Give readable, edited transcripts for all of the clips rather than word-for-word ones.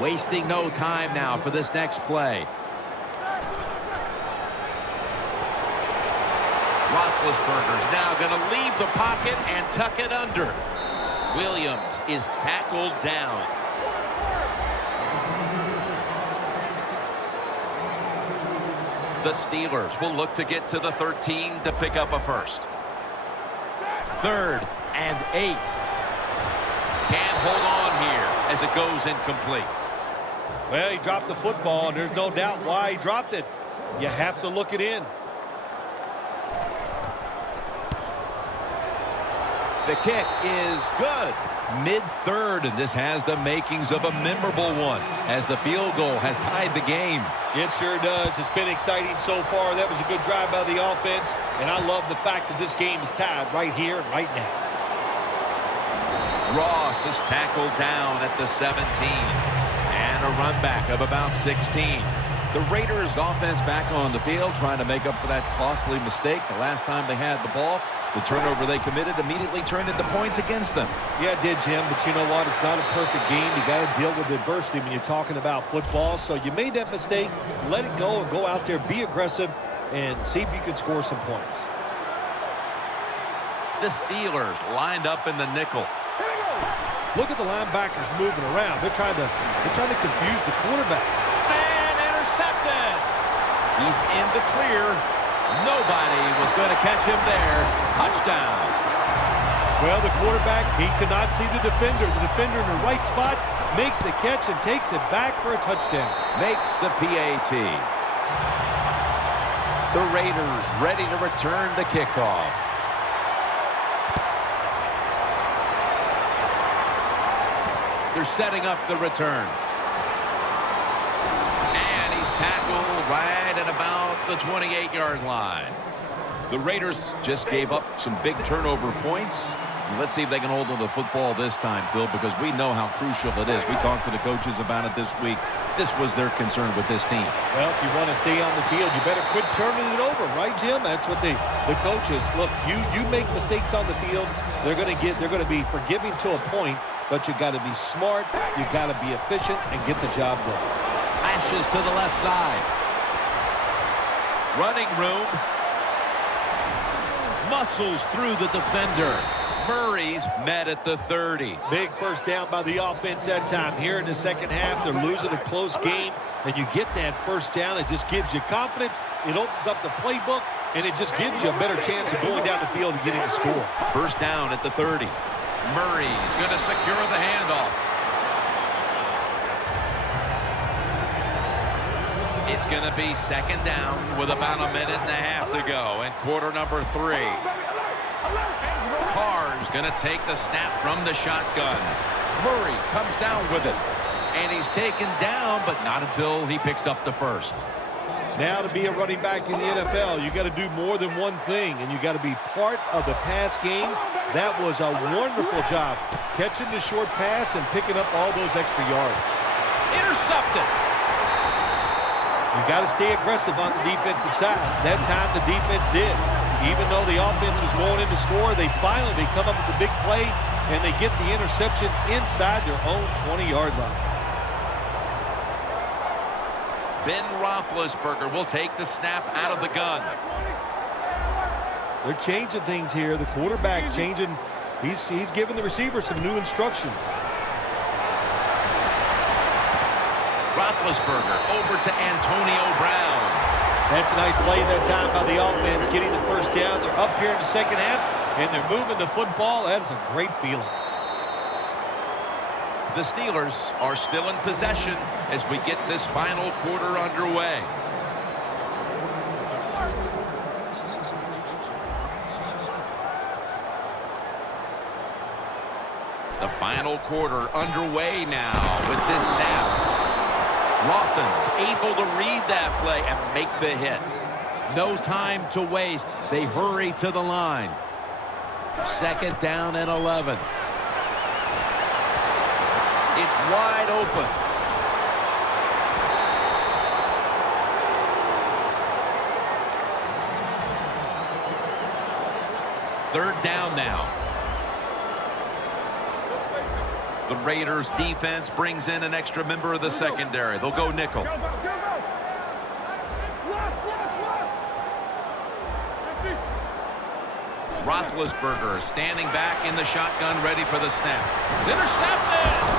Wasting no time now for this next play. Roethlisberger's now going to leave the pocket and tuck it under. Williams is tackled down. The Steelers will look to get to the 13 to pick up a first. 3rd and 8. Can't hold on here as it goes incomplete. Well, he dropped the football, and there's no doubt why he dropped it. You have to look it in. The kick is good. Mid-3rd, and this has the makings of a memorable one as the field goal has tied the game. It sure does. It's been exciting so far. That was a good drive by the offense, and I love the fact that this game is tied right here, right now. Ross is tackled down at the 17, and a run back of about 16. The Raiders offense back on the field trying to make up for that costly mistake the last time they had the ball. The turnover they committed immediately turned into points against them. Yeah, it did, Jim, but you know what? It's not a perfect game. You got to deal with adversity when you're talking about football. So you made that mistake, let it go, and go out there, be aggressive, and see if you can score some points. The Steelers lined up in the nickel. Look at the linebackers moving around. They're trying to confuse the quarterback. And intercepted. He's in the clear. Nobody was going to catch him there. Touchdown. Well, the quarterback, he could not see the defender. The defender in the right spot makes the catch and takes it back for a touchdown. Makes the PAT. The Raiders ready to return the kickoff. They're setting up the return. And he's tackled right at about the 28-yard line. The Raiders just gave up some big turnover points. Let's see if they can hold on to the football this time, Phil, because we know how crucial it is. We talked to the coaches about it this week. This was their concern with this team. Well, if you want to stay on the field, you better quit turning it over, right, Jim? That's what the coaches look. You make mistakes on the field, they're going to be forgiving to a point, but you got to be smart, you got to be efficient, and get the job done. Slashes to the left side. Running room. Muscles through the defender. Murray's met at the 30. Big first down by the offense that time. Here in the second half, they're losing a close game, and you get that first down. It just gives you confidence. It opens up the playbook, and it just gives you a better chance of going down the field and getting a score. First down at the 30. Murray's going to secure the handoff. It's going to be second down with about a minute and a half to go in quarter number 3. Carr's going to take the snap from the shotgun. Murray comes down with it. And he's taken down, but not until he picks up the first. Now to be a running back in the NFL, you got to do more than one thing, and you got to be part of the pass game. That was a wonderful job, catching the short pass and picking up all those extra yards. Intercepted. You got to stay aggressive on the defensive side. That time the defense did. Even though the offense was going in to score, they come up with the big play, and they get the interception inside their own 20-yard line. Ben Roethlisberger will take the snap out of the gun. They're changing things here. The quarterback changing. He's giving the receiver some new instructions. Roethlisberger over to Antonio Brown. That's a nice play that time by the offense, getting the first down. They're up here in the second half, and they're moving the football. That is a great feeling. The Steelers are still in possession as we get this final quarter underway. The final quarter underway now with this snap. Rothen's able to read that play and make the hit. No time to waste. They hurry to the line. Second down and 11. It's wide open. Third down now. The Raiders defense brings in an extra member of the secondary. They'll go nickel. Roethlisberger standing back in the shotgun, ready for the snap. It's intercepted!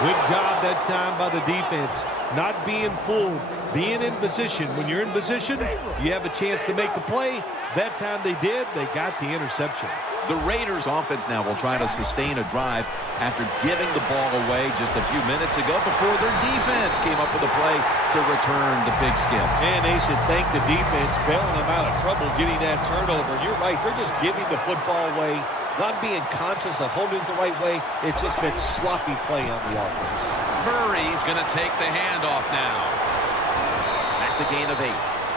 Good job that time by the defense. Not being fooled, being in position. When you're in position, you have a chance to make the play. That time they did. They got the interception. The Raiders offense now will try to sustain a drive after giving the ball away just a few minutes ago before their defense came up with a play to return the pigskin. And they should thank the defense bailing them out of trouble getting that turnover. And you're right, they're just giving the football away, not being conscious of holding it the right way. It's just been sloppy play on the offense. Murray's going to take the handoff now. That's a gain of 8.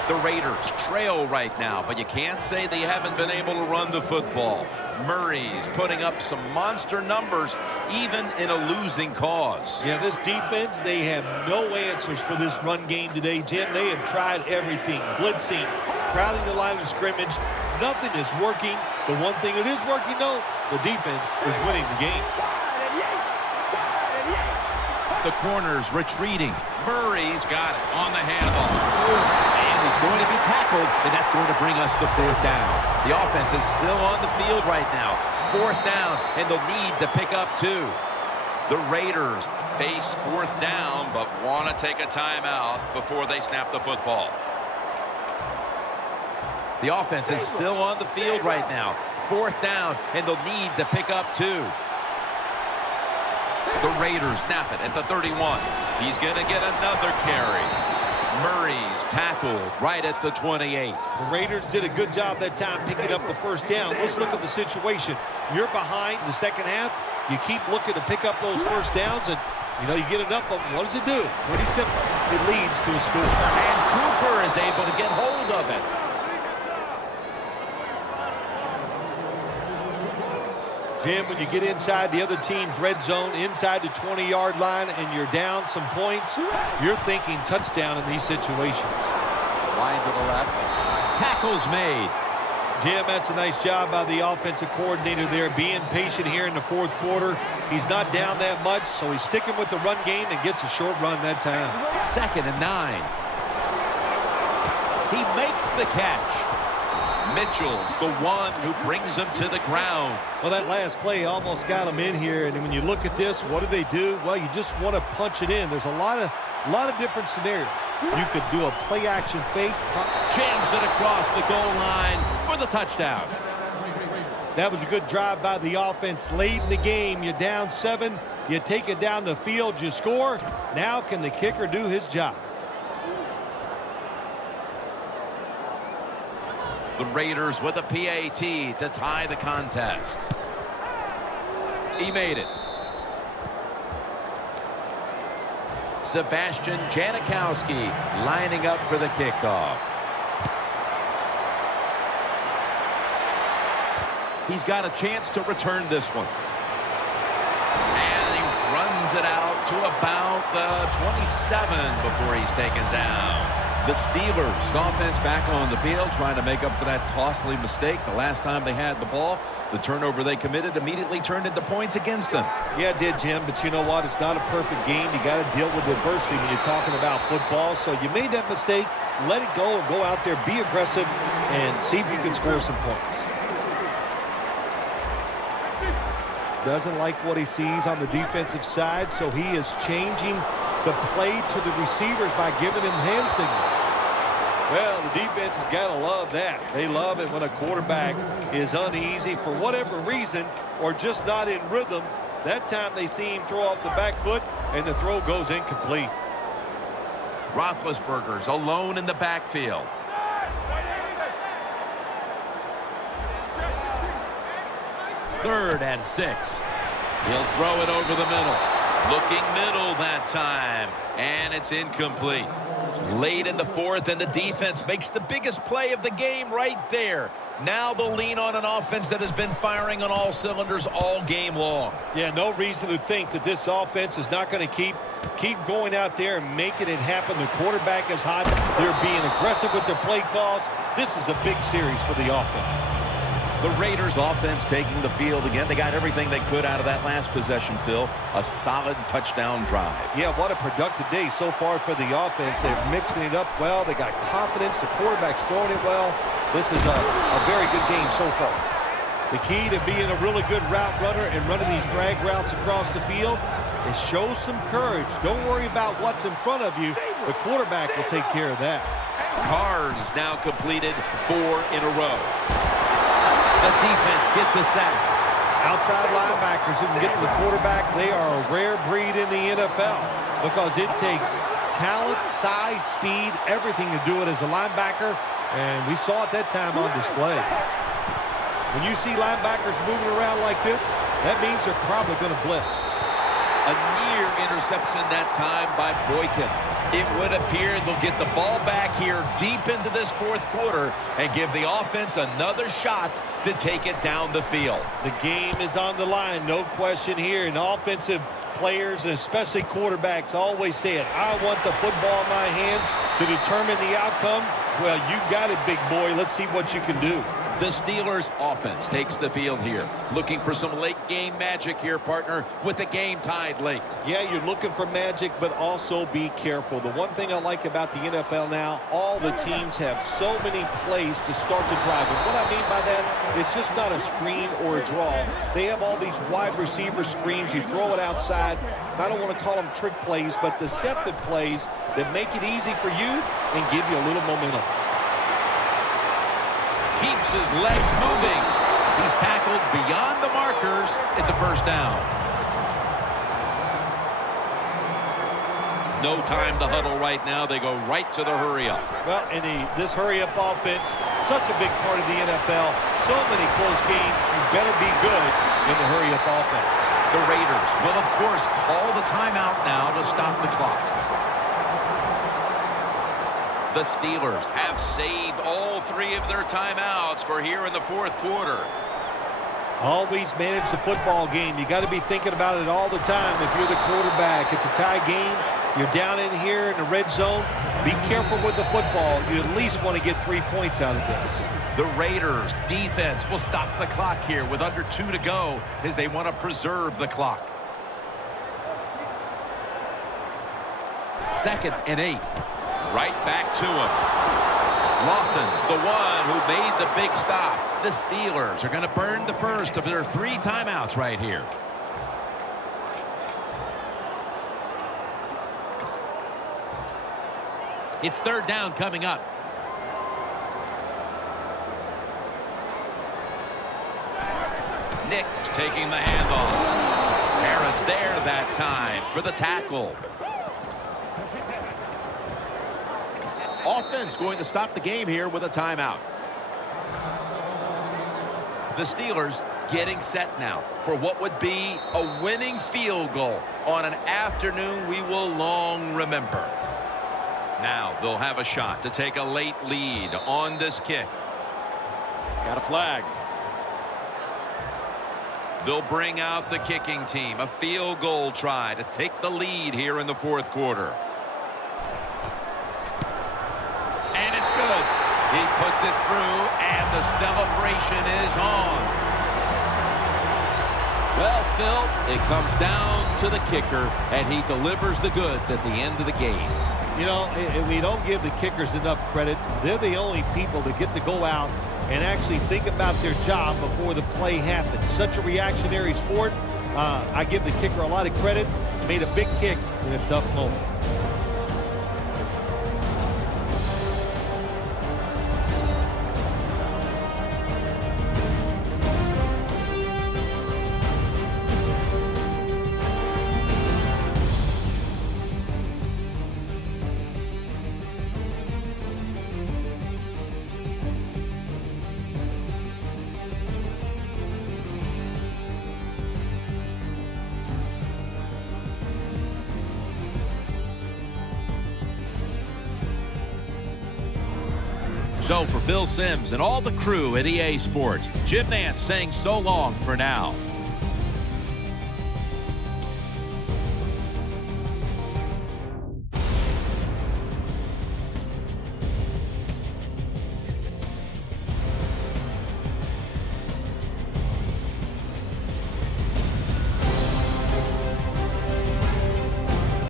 The Raiders trail right now, but you can't say they haven't been able to run the football. Murray's putting up some monster numbers, even in a losing cause. Yeah, this defense, they have no answers for this run game today, Jim. They have tried everything. Blitzing, crowding the line of scrimmage. Nothing is working. The one thing that is working, though, the defense is winning the game. The corner's retreating. Murray's got it on the handball. And he's going to be tackled, and that's going to bring us to 4th down. The offense is still on the field right now. 4th down, and they'll need to pick up 2. The Raiders face 4th down, but want to take a timeout before they snap the football. The offense is still on the field right now. 4th down, and they'll need to pick up 2. The Raiders snap it at the 31. He's going to get another carry. Murray's tackled right at the 28. The Raiders did a good job that time picking up the 1st down. Let's look at the situation. You're behind the second half. You keep looking to pick up those 1st downs, and, you get enough of them. What does it do? Pretty simple. It leads to a score. And Cooper is able to get hold of it. Jim, when you get inside the other team's red zone, inside the 20-yard line, and you're down some points, you're thinking touchdown in these situations. Wide to the left. Tackle's made. Jim, that's a nice job by the offensive coordinator there, being patient here in the 4th quarter. He's not down that much, so he's sticking with the run game and gets a short run that time. 2nd and 9. He makes the catch. Mitchell's the one who brings him to the ground. Well, that last play almost got him in here, and when you look at this, what do? Well, you just want to punch it in. There's a lot of different scenarios. You could do a play-action fake. Jams it across the goal line for the touchdown. That was a good drive by the offense late in the game. You're down 7. You take it down the field. You score. Now can the kicker do his job? The Raiders with a PAT to tie the contest. He made it. Sebastian Janikowski lining up for the kickoff. He's got a chance to return this one. And he runs it out to about the 27 before he's taken down. The Steelers offense back on the field trying to make up for that costly mistake the last time they had the ball. The turnover they committed immediately turned into points against them. Yeah, it did, Jim, but you know what? It's not a perfect game. You got to deal with adversity when you're talking about football. So you made that mistake, let it go, and go out there, be aggressive, and see if you can score some points. Doesn't like what he sees on the defensive side, so he is changing the play to the receivers by giving him hand signals. Well, the defense has got to love that. They love it when a quarterback is uneasy for whatever reason or just not in rhythm. That time they see him throw off the back foot, and the throw goes incomplete. Roethlisberger's alone in the backfield. Third and 6. He'll throw it over the middle. Looking middle that time, and it's incomplete. Late in the 4th, and the defense makes the biggest play of the game right there. Now they'll lean on an offense that has been firing on all cylinders all game long. Yeah, no reason to think that this offense is not going to keep going out there and making it happen. The quarterback is hot. They're being aggressive with their play calls. This is a big series for the offense. The Raiders offense taking the field again. They got everything they could out of that last possession, Phil. A solid touchdown drive. Yeah, what a productive day so far for the offense. They're mixing it up well. They got confidence. The quarterback's throwing it well. This is a very good game so far. The key to being a really good route runner and running these drag routes across the field is show some courage. Don't worry about what's in front of you. The quarterback will take care of that. Cards now completed 4 in a row. The defense gets a sack. Outside linebackers who can get to the quarterback, they are a rare breed in the NFL because it takes talent, size, speed, everything to do it as a linebacker, and we saw it that time on display. When you see linebackers moving around like this, that means they're probably going to blitz. A near interception that time by Boykin. It would appear they'll get the ball back here deep into this fourth quarter and give the offense another shot to take it down the field. The game is on the line, no question here. And offensive players, and especially quarterbacks, always say it. I want the football in my hands to determine the outcome. Well, you got it, big boy. Let's see what you can do. The Steelers offense takes the field here. Looking for some late game magic here, partner, with the game tied late. Yeah, you're looking for magic, but also be careful. The one thing I like about the NFL now, all the teams have so many plays to start the drive. And what I mean by that, it's just not a screen or a draw. They have all these wide receiver screens. You throw it outside. I don't want to call them trick plays, but deceptive plays that make it easy for you and give you a little momentum. Keeps his legs moving. He's tackled beyond the markers. It's a first down. No time to huddle right now. They go right to the hurry-up. Well, and this hurry-up offense, such a big part of the NFL. So many close games. You better be good in the hurry-up offense. The Raiders will, of course, call the timeout now to stop the clock. The Steelers have saved all 3 of their timeouts for here in the fourth quarter. Always manage the football game. You got to be thinking about it all the time if you're the quarterback. It's a tie game. You're down in here in the red zone. Be careful with the football. You at least want to get 3 points out of this. The Raiders defense will stop the clock here with under 2 to go as they want to preserve the clock. 2nd and 8. Right back to him. Lofton's the one who made the big stop. The Steelers are going to burn the first of their 3 timeouts right here. It's 3rd down coming up. Nix taking the handoff. Harris there that time for the tackle. Offense going to stop the game here with a timeout. The Steelers getting set now for what would be a winning field goal on an afternoon we will long remember. Now they'll have a shot to take a late lead on this kick. Got a flag. They'll bring out the kicking team. A field goal try to take the lead here in the fourth quarter. And it's good. He puts it through, and the celebration is on. Well, Phil, it comes down to the kicker, and he delivers the goods at the end of the game. You know, we don't give the kickers enough credit. They're the only people that get to go out and actually think about their job before the play happens. Such a reactionary sport. I give the kicker a lot of credit. Made a big kick in a tough moment. So for Phil Simms and all the crew at EA Sports, Jim Nantz saying so long for now.